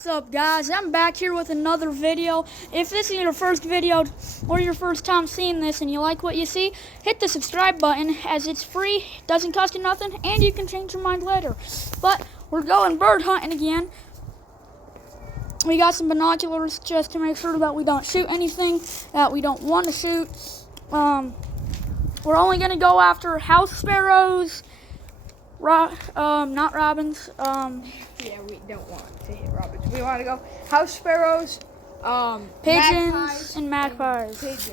What's up, guys? I'm back here with another video. If this is your first video or your first time seeing this and you like what you see, hit the subscribe button as it's free, doesn't cost you nothing, and you can change your mind later. But we're going bird hunting again. We got some binoculars just to make sure that we don't shoot anything that we don't want to shoot. We're only going to go after house sparrows, not robins. Yeah, we don't want to hit robins. We want to go house sparrows, pigeons, and magpies. Pigeons.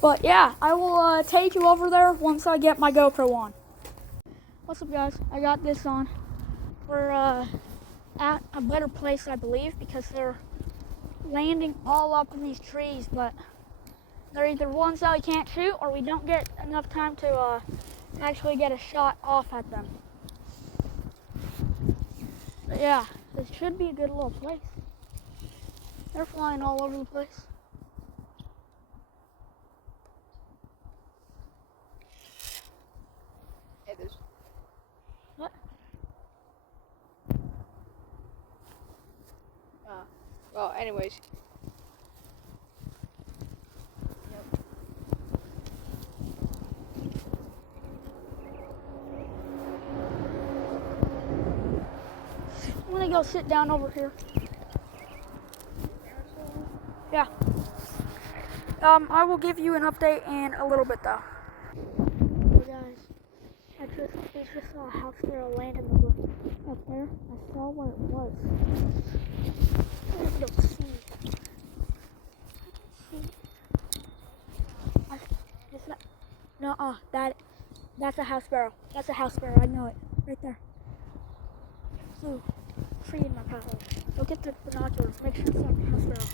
But yeah, I will take you over there once I get my GoPro on. What's up, guys? I got this on. We're at a better place, I believe, because they're landing all up in these trees, but they're either ones that we can't shoot or we don't get enough time to actually get a shot off at them. But yeah, this should be a good little place. They're flying all over the place. Hey, there's... What? Well, anyways. I'm gonna go sit down over here. Yeah. I will give you an update in a little bit though. Oh guys, I just saw a house sparrow land in the bush up there. I saw what it was. I don't see it. That's a house sparrow. That's a house sparrow. I know it. Right there. Blue. Free in my pocket. Go get the binoculars. Make sure it's not a house sparrow.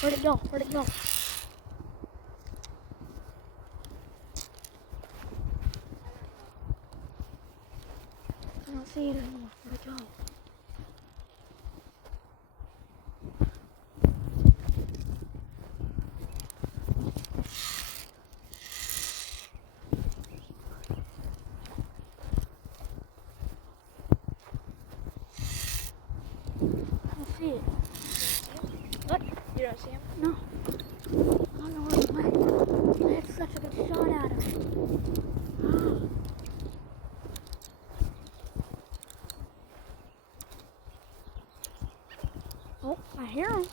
Where'd it go? Where'd it go? I don't see it anymore. Where'd it go? See it. What? You don't see him? No. I don't know where it went. I had such a good shot at him. Oh, I hear him.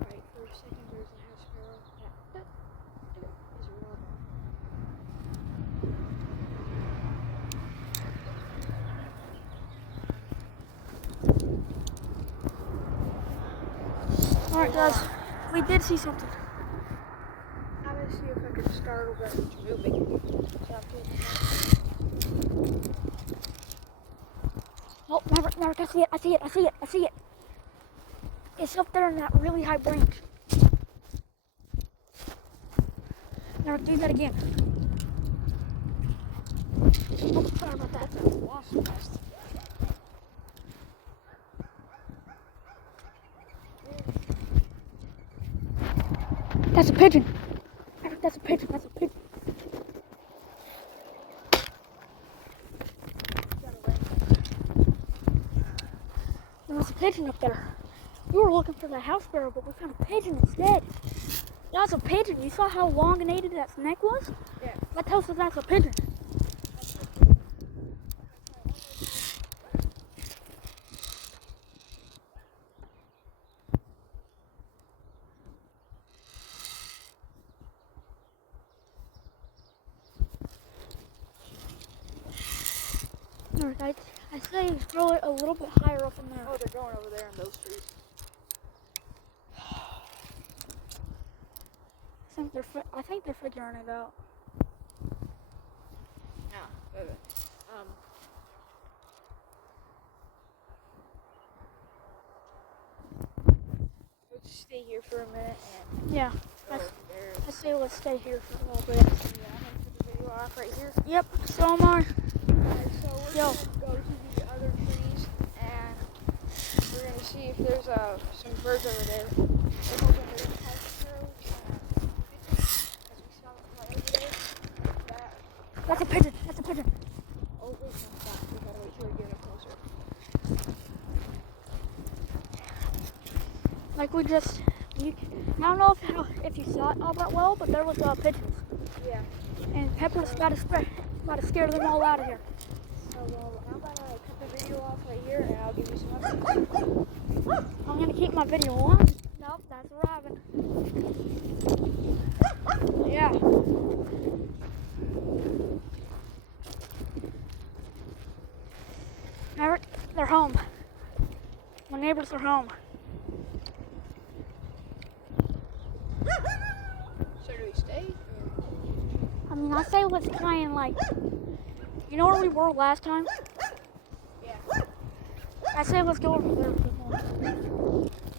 Alright, for a second there's a house sparrow. That is a robin. Alright, guys. We did see something. I'm gonna see if I can startle that it's moving. Oh, Maverick, I see it. It's up there in that really high branch. Maverick, do that again. Oh, sorry about that. Wasp nest. That's a pigeon. Maverick, that's a pigeon. There was a pigeon up there. We were looking for the house sparrow, but we found a pigeon instead. That's a pigeon. You saw how elongated that neck was? Yeah. That tells us that's a pigeon. Alright, I say throw it a little bit higher up in there. Oh, they're going over there in those trees. I think they're figuring it out. Yeah. Let's stay here for a minute and Yeah. go over there. I say let's stay here for a little bit. Yeah, I'm gonna put the video off right here. Yep, so am I. Alright, so we're gonna go to the other trees and we're gonna see if there's some birds over there. We're hoping there's house sparrows as we saw them fly over there. That's a pigeon. Oh Like we just, I don't know if you saw it all that well, but there was pigeons. Yeah. And Pepper's about to scare them all out of here. So, well, how about I cut the video off right here and I'll give you some updates. I'm gonna keep my video on. Nope, that's a robin. Yeah. Eric, they're home. My neighbors are home. So do we stay? I mean, I say let's try and like, you know where we were last time? Yeah. I say let's go over there.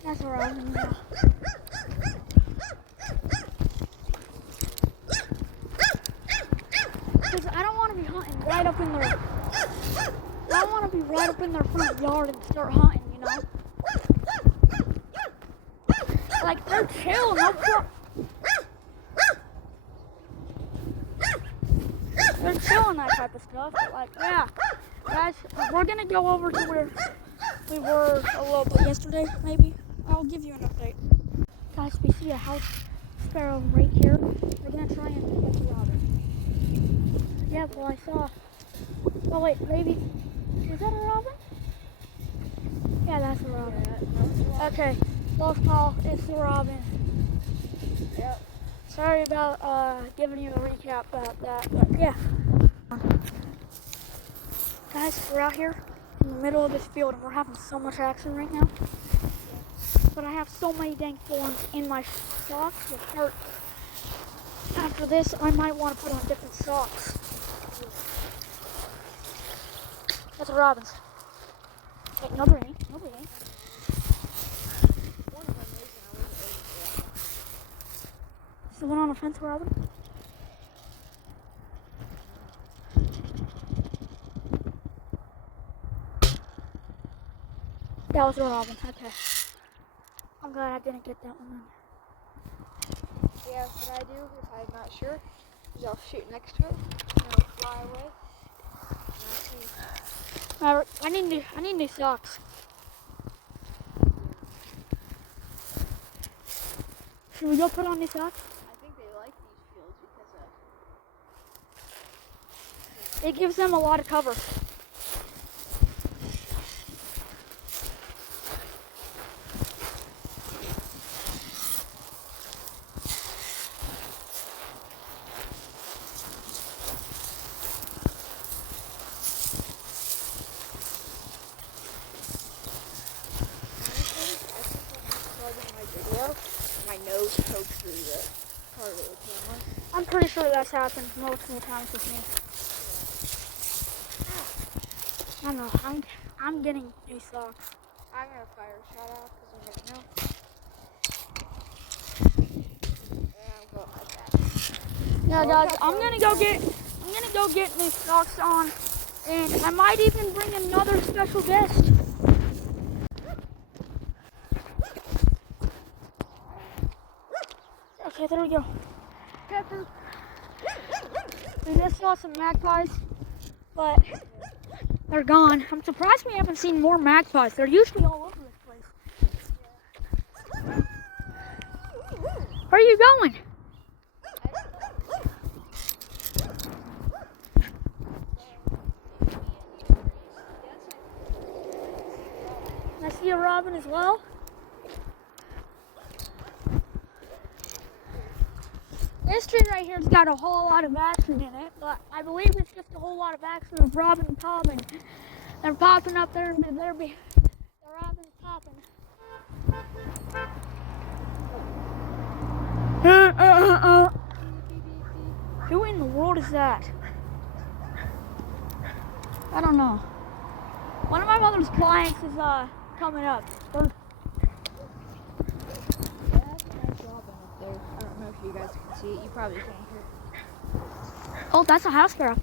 That's a robin, yeah. Because I don't want to be hunting right up in their, I don't want to be right up in their front yard and start hunting, you know? Like, they're chill, no problem. They're chill on that type of stuff, but like, yeah. Guys, we're gonna go over to where we were a little bit yesterday, maybe. I'll give you an update. Guys, we see a house sparrow right here. We're gonna try and get the robin. Yeah, well, I saw. Oh wait, maybe. Was that a robin? Yeah, that's a robin. Yeah, Okay, close call. It's the robin. Yep. Sorry about giving you a recap about that, but yeah. Guys, we're out here in the middle of this field and we're having so much action right now. But I have so many dang thorns in my socks, it hurts. After this, I might want to put on different socks. That's a robin's. Wait, no, there ain't. No, there ain't. One of them is, and I wasn't Is the one on the fence a robin? That was a robin, okay. I'm glad I didn't get that one then. Yeah, what I do if I'm not sure is I'll shoot next to it and it'll fly away. And I'll see. I need new socks. Should we go put on new socks? I think they like these fields because It gives them a lot of cover. my nose poked through the part of the camera. I'm pretty sure that's happened multiple times with me. I don't know. I'm getting new socks. I'm gonna fire a shot off because I'm gonna know. And I'm going like that. Yeah, guys, I'm gonna go get new socks on, and I might even bring another special guest. Okay, there we go. Pepper. We just saw some magpies, but they're gone. I'm surprised we haven't seen more magpies. They're usually all over this place. Where are you going? I see a robin as well. This tree right here's got a whole lot of action in it, but I believe it's just a whole lot of action of robin popping. They're popping up there, and the robin's popping. Who in the world is that? I don't know. One of my mother's clients is coming up. That's a nice robin up there. I don't know if you guys can see it. You probably can't hear it. Oh, that's a house sparrow.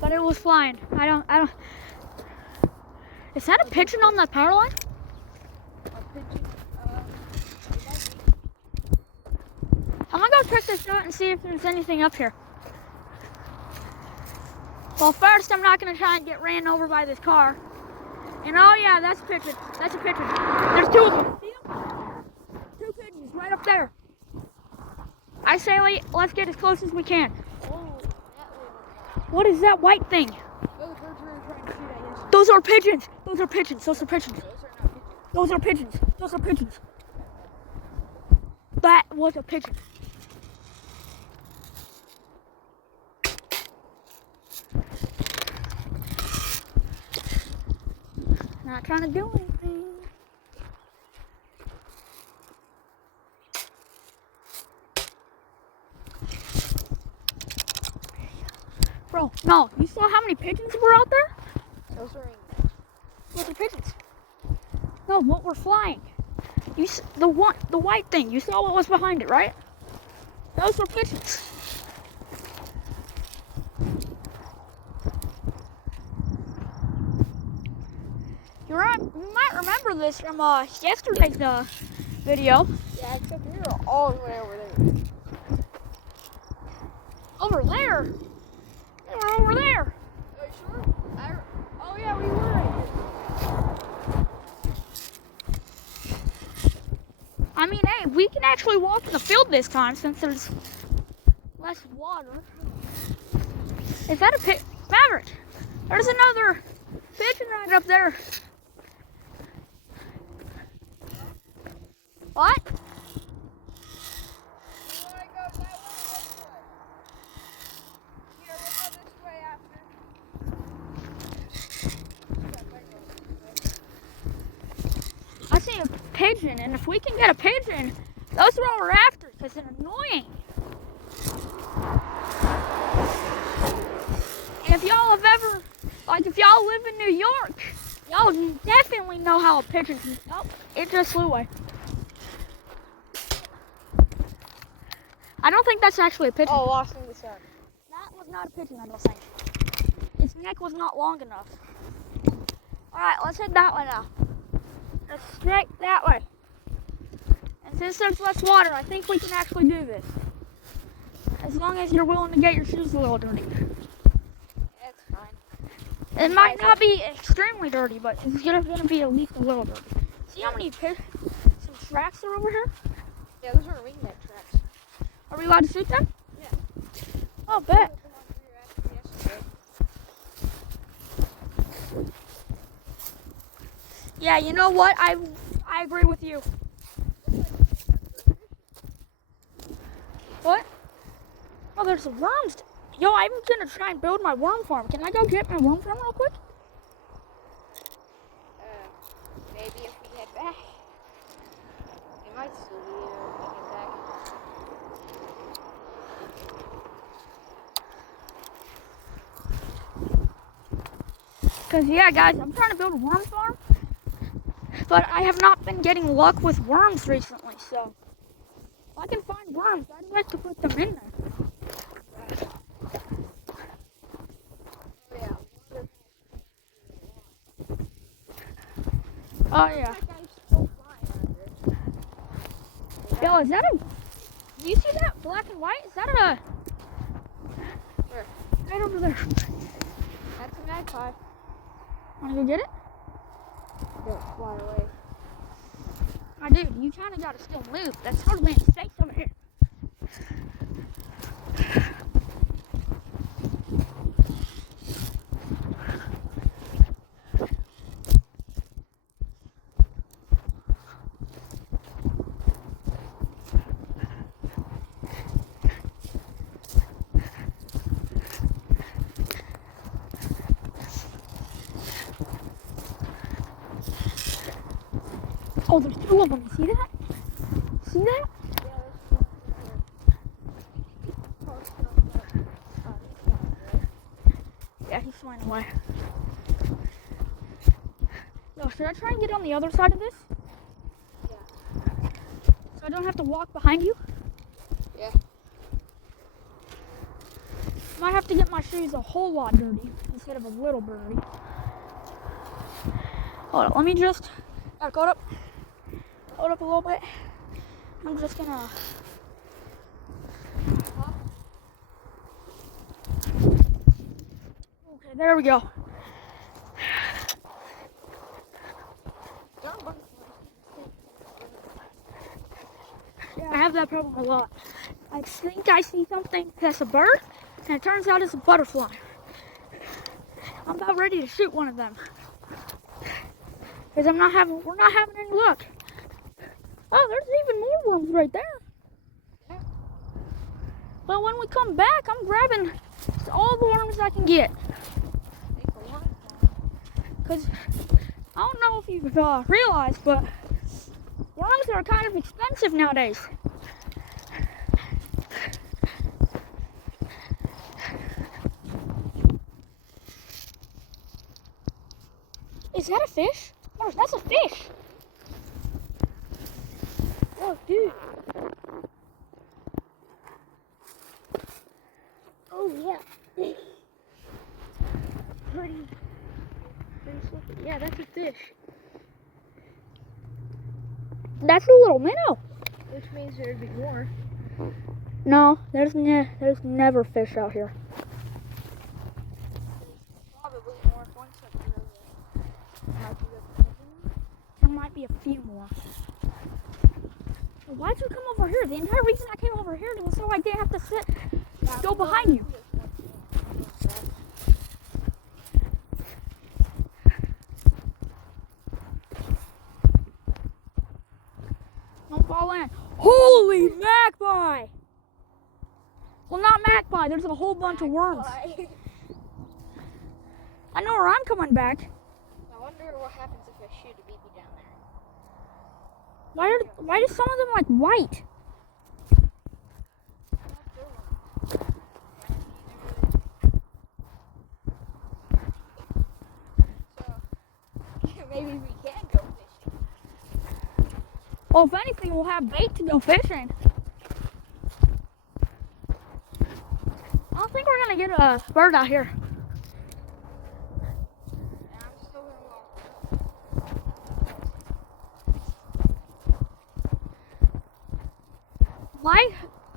But it was flying. I don't. Is that a pigeon on that power line? A pigeon. I'm gonna go check this out and see if there's anything up here. Well, first I'm not gonna try and get ran over by this car. And oh yeah, that's a pigeon. That's a pigeon. There's two of them. See them? Two pigeons right up there. I say let's get as close as we can. Oh, that little. What is that white thing? Oh, the birds we were trying to shoot at yesterday. Those are pigeons. Those are pigeons. Those are pigeons. Those are not pigeons. Those are pigeons. Those are pigeons. That was a pigeon. Not trying to do anything. Bro, no. You saw how many pigeons were out there? Those are ringneck. Those are pigeons. No, what were flying? The white thing. You saw what was behind it, right? Those were pigeons. You might remember this from yesterday's video. Yeah, except we were all the way over there. Over there? They were over there. Are you sure? Oh yeah, we were right here. I mean, hey, we can actually walk in the field this time since there's less water. Is that a pig? Maverick, there's another pigeon right up there. What? You wanna go that way or this way? Here, we'll go this way after. I see a pigeon, and if we can get a pigeon, those are what we're after, because they're annoying. And if y'all have ever, if y'all live in New York, y'all definitely know how a pigeon can, oh, it just flew away. I don't think that's actually a pigeon. Oh, lost in the sun. That was not a pigeon, I don't think. Its neck was not long enough. Alright, let's head that way now. Let's straight that way. And since there's less water, I think we can actually do this. As long as you're willing to get your shoes a little dirty. That's fine. It might not be extremely dirty, but it's going to be at least a little dirty. See how many some tracks are over here? Yeah, those are ringneck tracks. Are we allowed to shoot them? Yeah. Oh, bet. Yeah, you know what? I agree with you. What? Oh, there's worms. Yo, I'm gonna try and build my worm farm. Can I go get my worm farm real quick? Maybe if we head back. We might still be making back. Because, yeah, guys, I'm trying to build a worm farm. But I have not been getting luck with worms recently, so if I can find worms, I'd like to put them in there. Oh, yeah. Oh, yeah. Yo, is that a... Do you see that black and white? Is that a... Where? Right over there. That's a magpie. Wanna go get it? Don't fly away. My dude, you kinda gotta still move. That's hardly any space over here. Oh, there's two of them. See that? See that? Yeah, he's flying away. Yo, should I try and get on the other side of this? Yeah. So I don't have to walk behind you? Yeah. Might have to get my shoes a whole lot dirty instead of a little dirty. Hold on, let me just... Hold up a little bit. I'm just gonna... Okay, there we go. have that problem a lot. I think I see something that's a bird, and it turns out it's a butterfly. I'm about ready to shoot one of them. Because we're not having any luck. Oh, there's even more worms right there. Yeah. But when we come back, I'm grabbing all the worms I can get. Take a lot. Because I don't know if you've realized, but worms are kind of expensive nowadays. Is that a fish? Oh, that's a fish. Oh, dude. Oh, yeah. Pretty slippery. Yeah, that's a fish. That's a little minnow. Which means there'd be more. No, there's never fish out here. Probably more if one such There might be a few more. Why'd you come over here? The entire reason I came over here was so I didn't have to go behind you. Don't fall in. Holy magpie! Well, not magpie. There's a whole bunch of worms. I know where I'm coming back. I wonder what happens if I shoot a BB down there. Why are some of them like white? So maybe we can go fishing. Well, if anything, we'll have bait to go fishing. I don't think we're gonna get a bird out here. Yeah, I'm still gonna walk. My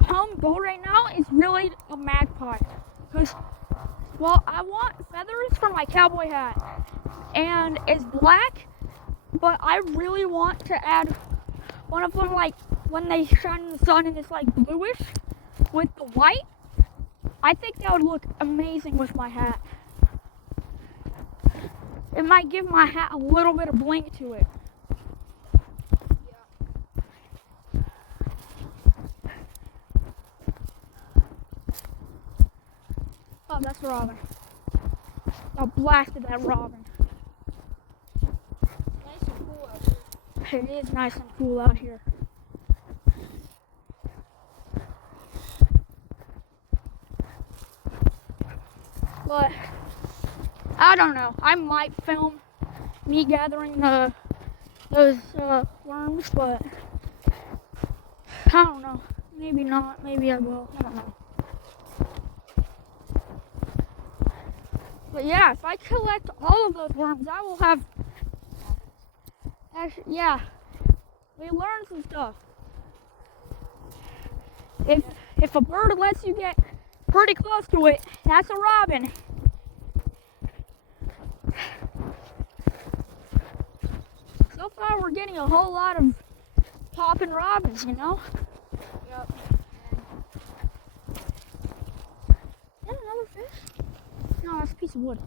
home goal right now is really a magpie. Because, well, I want feathers for my cowboy hat. And it's black, but I really want to add one of them, like, when they shine in the sun and it's like bluish with the white. I think that would look amazing with my hat. It might give my hat a little bit of bling to it. Oh, that's a robin. I blasted that robin. Nice and cool out here. It is nice and cool out here. But I don't know. I might film me gathering those worms, but I don't know. Maybe not. Maybe I will. I don't know. But yeah, if I collect all of those worms, I will have. Actually, yeah, we learned some stuff. If a bird lets you get pretty close to it, that's a robin. So far, we're getting a whole lot of popping robins, you know? Yep. Is that another fish? No, that's a piece of wood.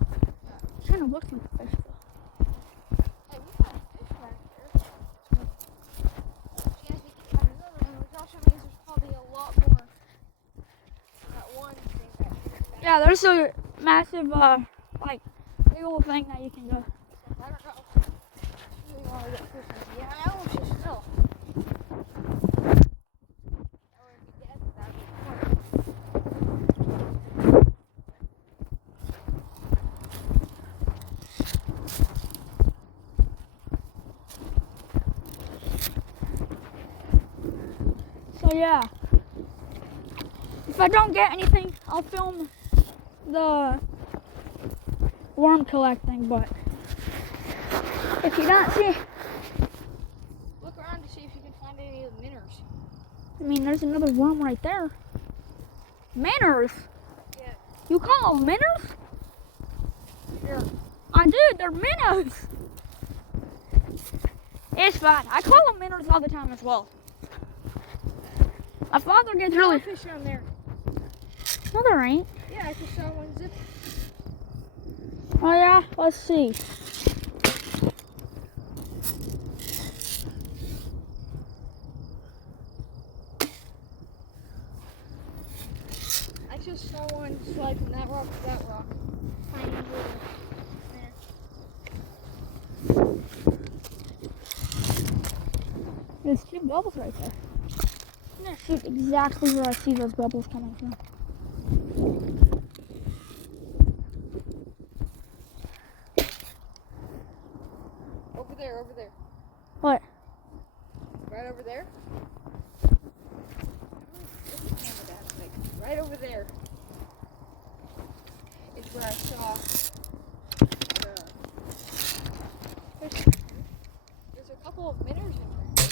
It kind of looks like a fish, though. Hey, we got a fish back there. Chance we can find another one, which also means there's probably a lot more. That one thing back here. Yeah, there's a massive, like, big old thing that you can go. I don't know. I really want to get fishing. Yeah, I almost just still. I would be dead without So yeah, if I don't get anything, I'll film the worm collecting, but if you don't see, look around to see if you can find any of the minnows. I mean, there's another worm right there. Minnows? Yeah. You call them minnows? Sure. I do, they're minnows. It's fine. I call them minnows all the time as well. My father gets really. Fish down there. No, there ain't. Yeah, I just saw one zip. Oh yeah. Let's see. I just saw one slide from that rock to that rock. Tiny little there. There's 2 bubbles right there. I'm gonna shoot exactly where I see those bubbles coming from. Over there, over there. What? Right over there. Right over there is where I saw there's a couple of minnows in there.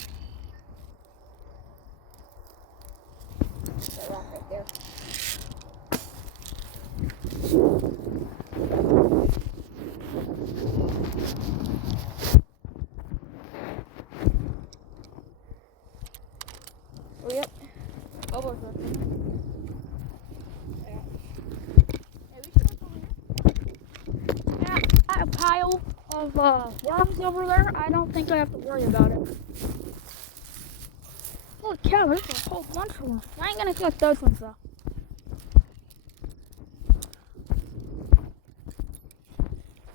That rock right there. Oh, yep. Bubbles up there. A pile of worms over there. I don't think I have to worry about it. Holy cow, there's a whole bunch of them. I ain't gonna touch those ones though.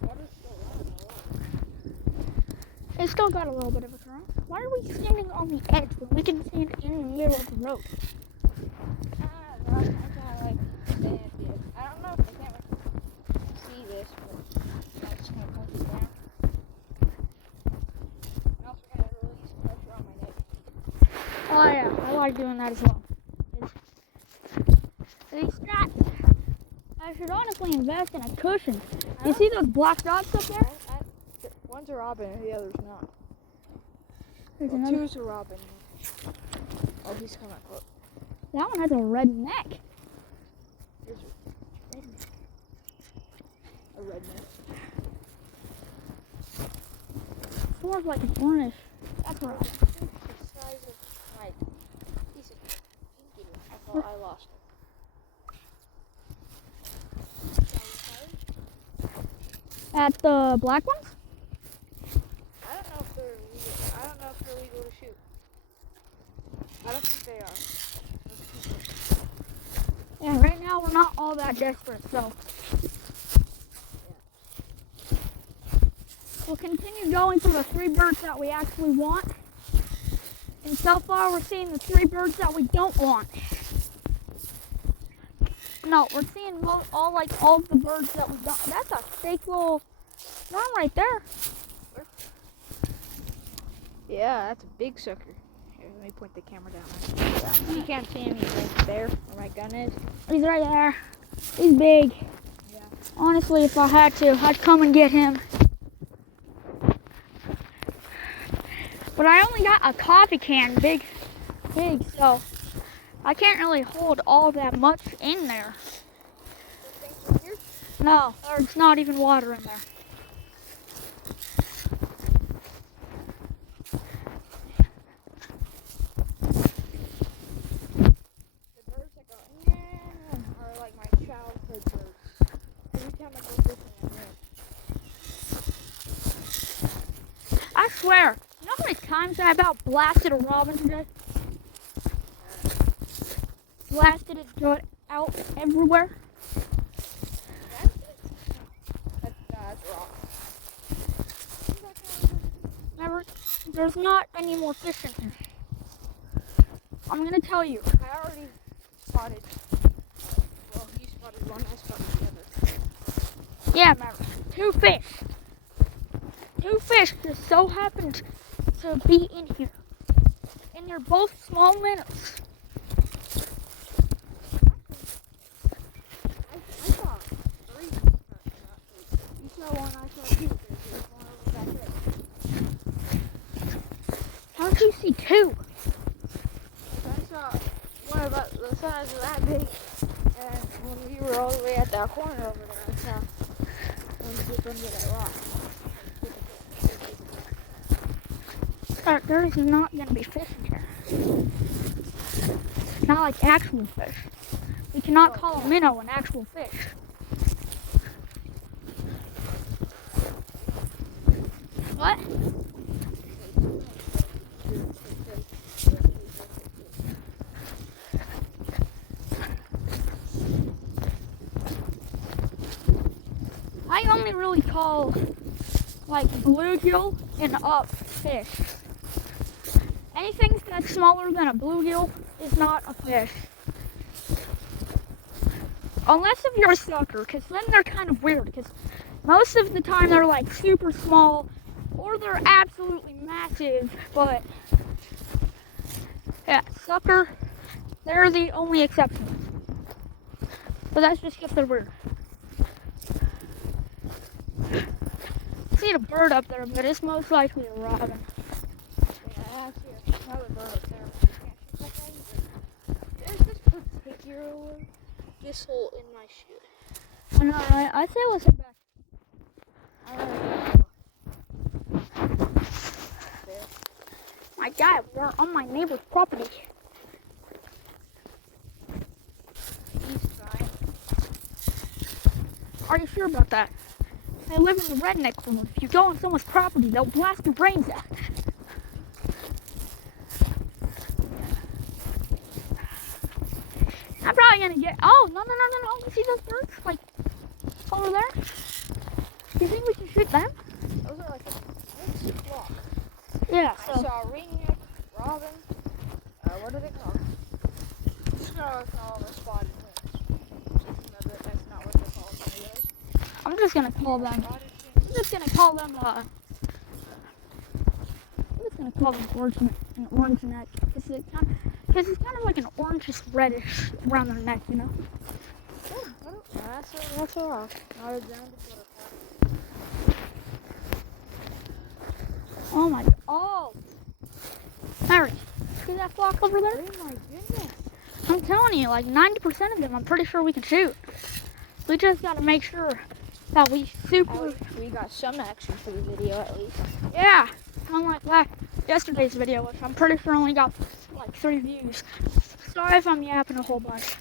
Water's still running a lot. It's still got a little bit of a current. Why are we standing on the edge when we can stand in the middle of the road? I kind of like stand at the edge. I don't know if I can't see this, but I'm just gonna point it down. I'm also gonna release pressure on my neck. Oh yeah, I like doing that as well. These straps, I should honestly invest in a cushion. You see those black dots up there? One's a robin and the other's not. There's Well, another. two's a robin. Oh, he's coming close. That one has a red neck. Here's a red neck. More of like a brownish. That's right. The size of my piece of pinky. I thought I lost it. At the black ones? I don't know if they're legal. I don't know if they're legal to shoot. I don't think they are. Yeah, right now we're not all that desperate, so. We'll continue going for the 3 birds that we actually want. And so far we're seeing the 3 birds that we don't want. No, we're seeing all of the birds that we don't. That's a fake little worm right there. Yeah, that's a big sucker. Here, let me point the camera down there. You can't see him. He's right there where my gun is. He's right there. He's big. Yeah. Honestly, if I had to, I'd come and get him. But I only got a coffee can, big, so I can't really hold all that much in there. No, there's not even water in there. The birds that go are like my childhood birds. Every time I go fishing, I'm there. I swear, you know how many times I about blasted a robin today? Blasted its gut out everywhere. That's wrong. There's not any more fish in here. I'm gonna tell you. I already spotted. Well, you spotted one. I spotted the other. Yeah, remember, 2 fish. 2 fish just so happened to be in here. And they're both small minnows. I saw 3. You saw one, I saw 2. There's one over back there. How did you see 2? I saw one about the size of that big. And when we were all the way at that corner over there, I saw one dip under that rock. There's not gonna be fish in here. not like actual fish. We cannot call a minnow an actual fish. What? I only really call like bluegill and up fish. Anything that's smaller than a bluegill is not a fish. Unless if you're a sucker, because then they're kind of weird, because most of the time they're like super small or they're absolutely massive, but yeah, sucker, they're the only exception. But that's just because they're weird. I see a bird up there, but it's most likely a robin. Yeah, I see another bird up there. There's this particular thistle in my shoe. I know, right? I say let's head back. My God, we're on my neighbor's property. He's trying. Are you sure about that? I live in the redneck world. If you go on someone's property, they'll blast your brains out. I'm probably gonna get. Oh, no. You see those birds? Like, over there? Do you think we can shoot them? Those are like a mixed flock. Yeah, I saw ringneck, robin. What are they called? I'm just gonna call them a spotted finch. That's not what they're called. I'm just gonna call them. Spotted I'm just gonna call them. I'm just gonna call them an orange neck, because it's kind of like an orangish reddish around their neck, you know. That's a rock. Not a ground butterfly. Oh my God. Oh! Mary, see that flock over there? Oh my goodness. I'm telling you, like 90% of them, I'm pretty sure we can shoot. We just gotta make sure that we super. We got some action for the video at least. Yeah! Unlike yesterday's video, which I'm pretty sure only got like 3 views. Sorry if I'm yapping a whole bunch.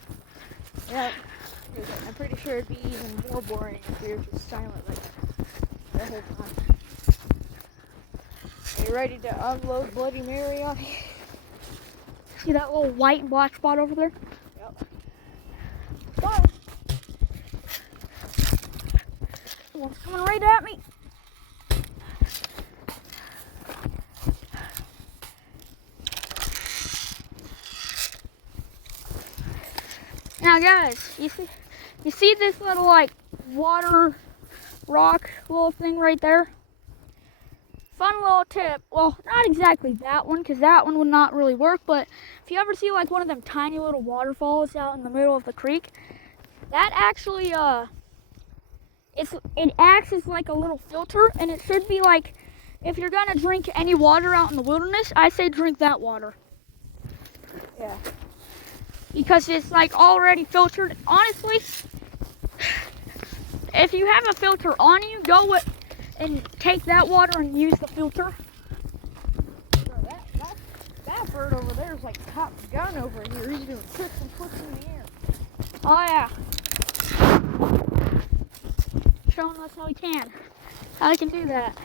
Yeah. I'm pretty sure it'd be even more boring if we were just silent like the whole time. Are you ready to unload Bloody Mary on you? See that little white and black spot over there? Yep. Fire! One's coming right at me. Now guys, you see this little like water rock little thing right there? Fun little tip. Well, not exactly that one, because that one would not really work, but if you ever see like one of them tiny little waterfalls out in the middle of the creek, that actually it acts as like a little filter, and it should be like, if you're gonna drink any water out in the wilderness, I say drink that water. Yeah. Because it's like already filtered. Honestly, if you have a filter on you, go with and take that water and use the filter. Bro, that bird over there is like Top Gun over here. He's doing tricks and flips in the air. Oh yeah. Showing us how he can do that.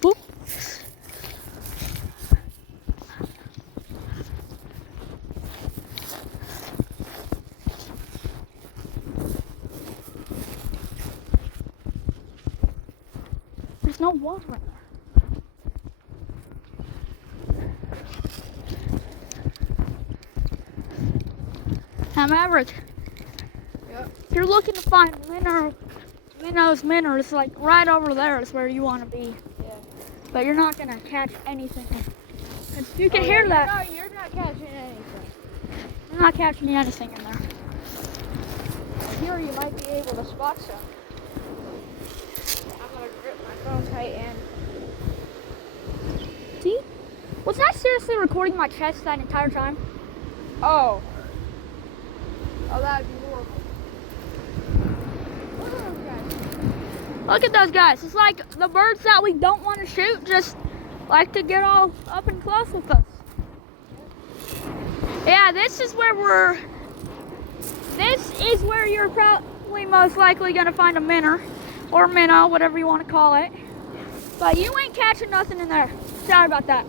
Whoop. There's no water in there. Now, Maverick, Yep. if you're looking to find minnows, like right over there is where you want to be. Yeah. But you're not gonna catch anything. You can hear that. You're not catching anything. I'm not catching anything in there. Here you might be able to spot some. I'm gonna grip my phone tight and. See? Was I seriously recording my chest that entire time? Oh. Oh, that'd be horrible. Look at those guys. Look at those guys. It's like the birds that we don't want to shoot just like to get all up and close with us. Yeah, this is where you're probably most likely going to find a minnow or minnow, whatever you want to call it. But you ain't catching nothing in there. Sorry about that.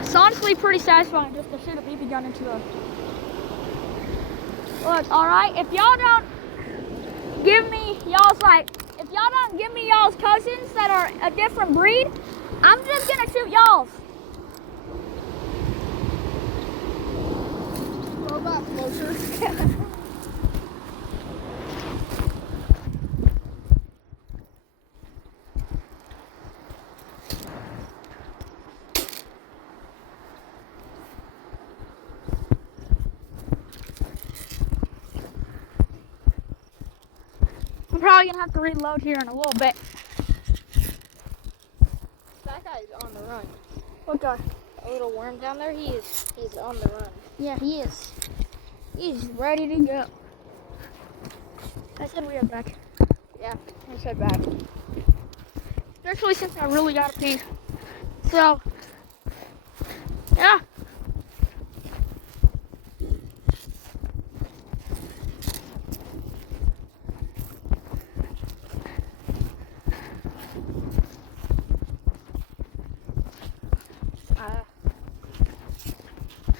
It's honestly pretty satisfying just to shoot a BB gun into a... Look, alright, if y'all don't give me y'all's cousins that are a different breed, I'm just gonna shoot y'all's. Robot closer. I'm probably gonna have to reload here in a little bit. That guy's on the run. What guy? A little worm down there, he's on the run. Yeah, he is. He's ready to go. I said we are back. Yeah, let's head back. Especially since I really gotta pee. So, yeah.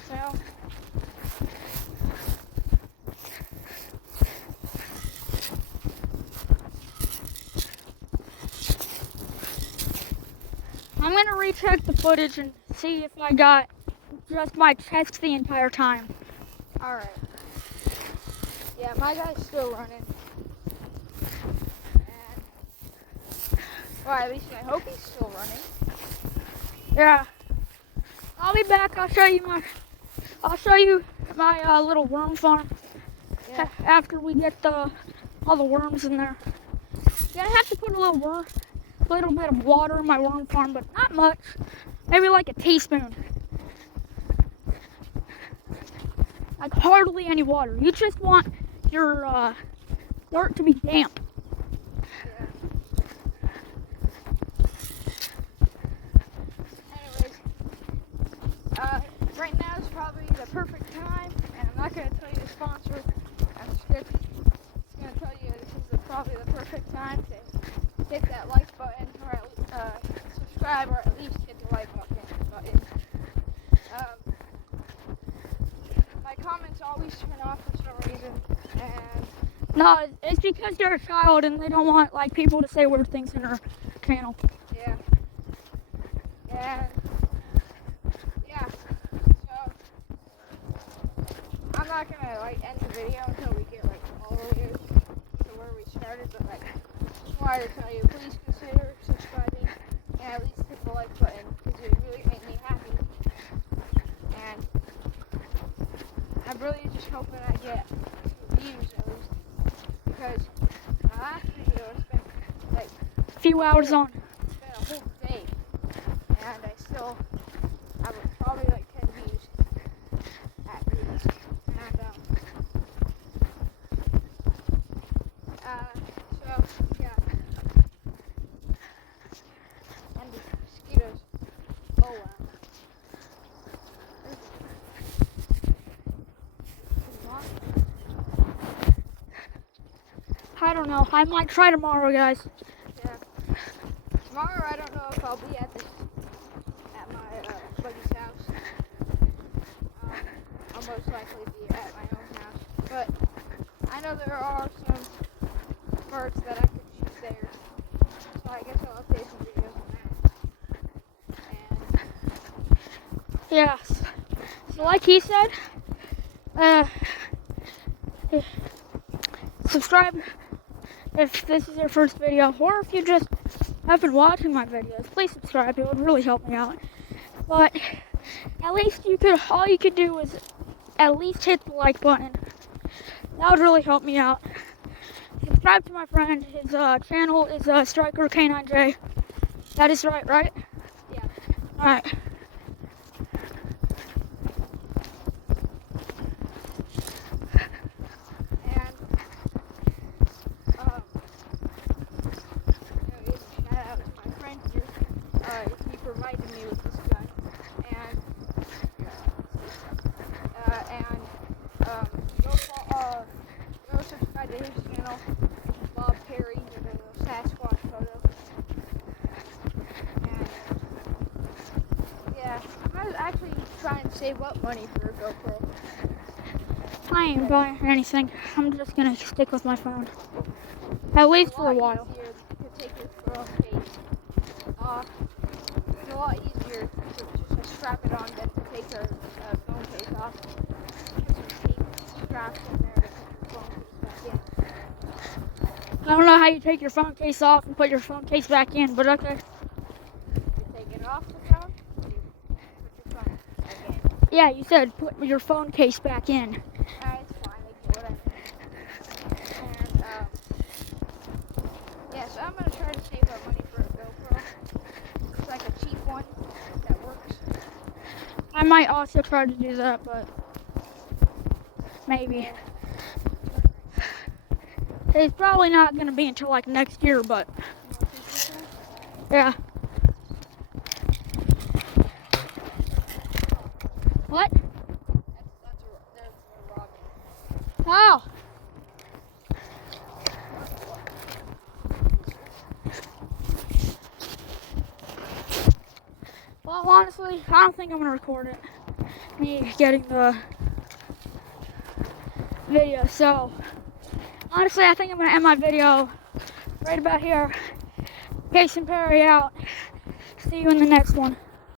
So, I'm gonna recheck the footage and see if I got just my chest the entire time. Alright. Yeah, my guy's still running. And, well, at least I hope he's still running. Yeah. I'll be back. I'll show you my little worm farm. Yeah. After we get all the worms in there. Yeah, I have to put a little bit of water in my worm farm, but not much. Maybe like a teaspoon. Like hardly any water. You just want your dirt to be damp. Anyways, right now is probably the perfect time, and I'm not going to tell you the sponsor. I'm just going to tell you this is probably the perfect time to hit that like button, or subscribe, or at least hit the like button. My comments always turn off for some reason, and No, it's because they're a child and they don't want like people to say weird things in their channel. yeah. And yeah, so I'm not gonna like end the video until we get like all the way to where we started, but like just wanted to tell you, please consider subscribing and at least hit the like button because it really made me happy. And I'm really just hoping I get some views at least, because my last video spent like A few hours on. it's been a whole day, and I still have probably like 10 views at least. And so yeah. And the mosquitoes. Oh wow. I don't know. I might try tomorrow, guys. Yeah. Tomorrow I don't know if I'll be at my buddy's house. I'll most likely be at my own house, but I know there are some birds that I could shoot there, so I guess I'll update some videos on that. And Yes. So like he said, subscribe if this is your first video, or if you just have been watching my videos, please subscribe. It would really help me out. But at least all you could do is at least hit the like button. That would really help me out. Subscribe to my friend. His channel is Striker k9j. That is right? yeah. Alright. And should actually try and save up money for a GoPro. I ain't buying anything. I'm just gonna stick with my phone. At least for a while. It's a lot easier to take your phone case off. It's a lot easier to just strap it on than to take your phone case off. Put some tape straps in there to put your phone case back in. I don't know how you take your phone case off and put your phone case back in, but okay. You take it off the phone, you put your phone back in. Yeah, you said put your phone case back in. It's fine, they get what I mean. And, yeah, so I'm going to try to save up money for a GoPro. It's like a cheap one that works. I might also try to do that, but maybe. It's probably not going to be until like next year, but yeah. What? They're robbing. Oh. Well, honestly, I don't think I'm going to record it. Me getting the video, so honestly, I think I'm going to end my video right about here. Case and Perry out. See you in the next one.